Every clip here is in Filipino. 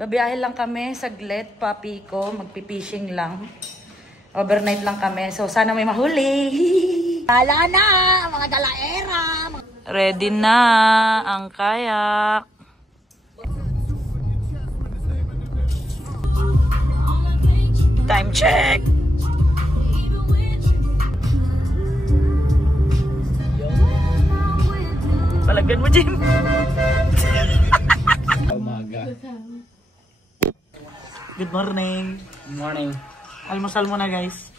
Babiyahe lang kami, saglit, papi ko, magpipishing lang. Overnight lang kami, so sana may mahuli. Wala na, mga dalaera. Ready na ang kayak. Time check! Palagyan mo, Jim. Umaga. Good morning. Good morning. Almusal muna, guys.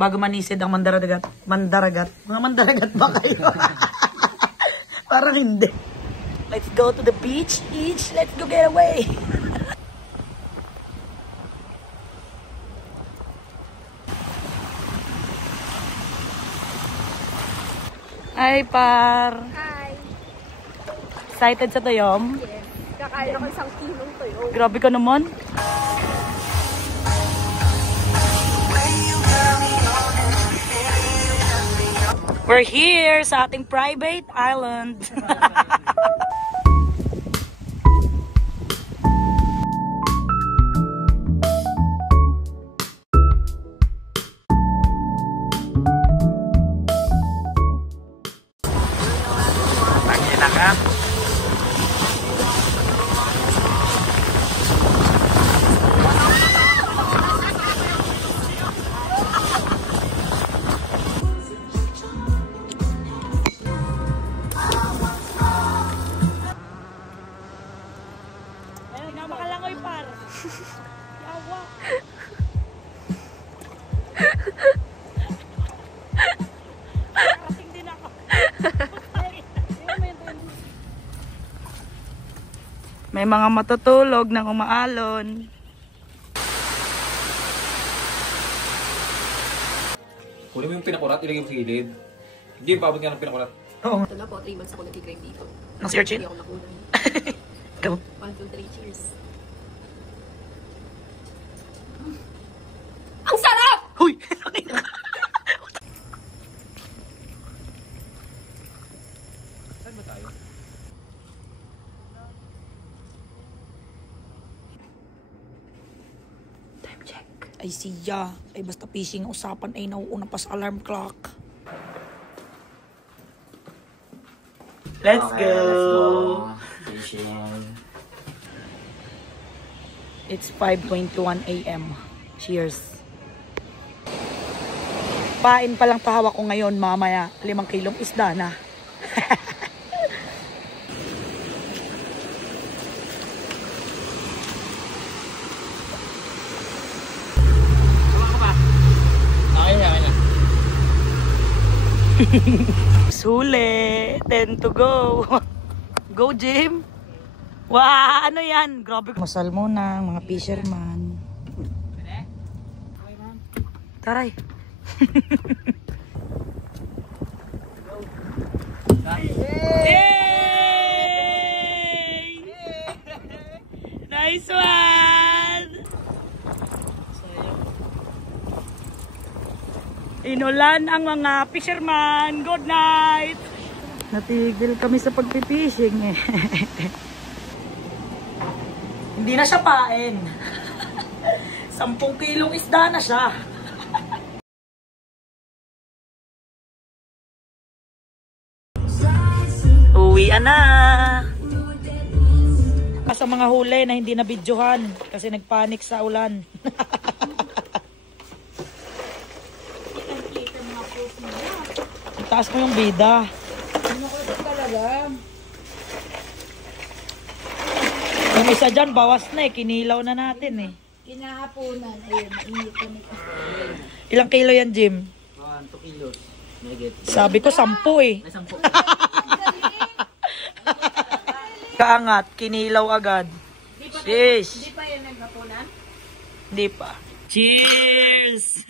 Bago manisid ang mandaragat. Mandaragat. Mga mandaragat ba kayo? Parang hindi. Let's go to the beach. Let's go get away. Hi, par. Hi. Excited sa Toyom? Yes. Kakain ako 1 kilong Toyom. Grabe ka naman. We're here sa ating private island. Pangina ka. Makalangoy, par. Yawa. Kasing din ako. May mga matutulog na umaalon. Kunin mo yung pinakurat, ilagay mo sa gilid. Hindi, paabot nga ng pinakurat. Oo. Ito na po, 3 months ako nag-crave dito. Nang search Hindi ako nakunan. Go. 1, 2, 3, cheers. Ang sarap! Huy! Saan ba tayo? Time check. Ay siya. Ay basta fishing ang usapan ay nauuna pa sa alarm clock. Let's go! Fishing. It's 5:21 AM. Cheers. Pain pa lang pahawak ko ngayon, mamaya 5 kilong isda na. Okay na. Sule, 10 to go. Go, Jim. Wow, ano yan? Grabe. Masal muna, mga fisherman. Taray. Yay! Nice one! Inulan ang mga fisherman. Good night! Natigil kami sa pagpipishing eh. Hindi na siya pain. 10 kilong isda na siya. Uwian na. Sa mga huli na hindi na videohan kasi nagpanik sa ulan. Itaas mo yung bida. Yung isa dyan, bawas na eh. Kinilaw na natin eh. Kinahaponan. Ayun, mainit na may Ilang kilo yan, Jim? 2 kilos. Negative. Sabi ko, 10 eh. May 10. Kaangat, kinilaw agad. Sheesh. Hindi pa yan naghaponan? Hindi pa. Cheers!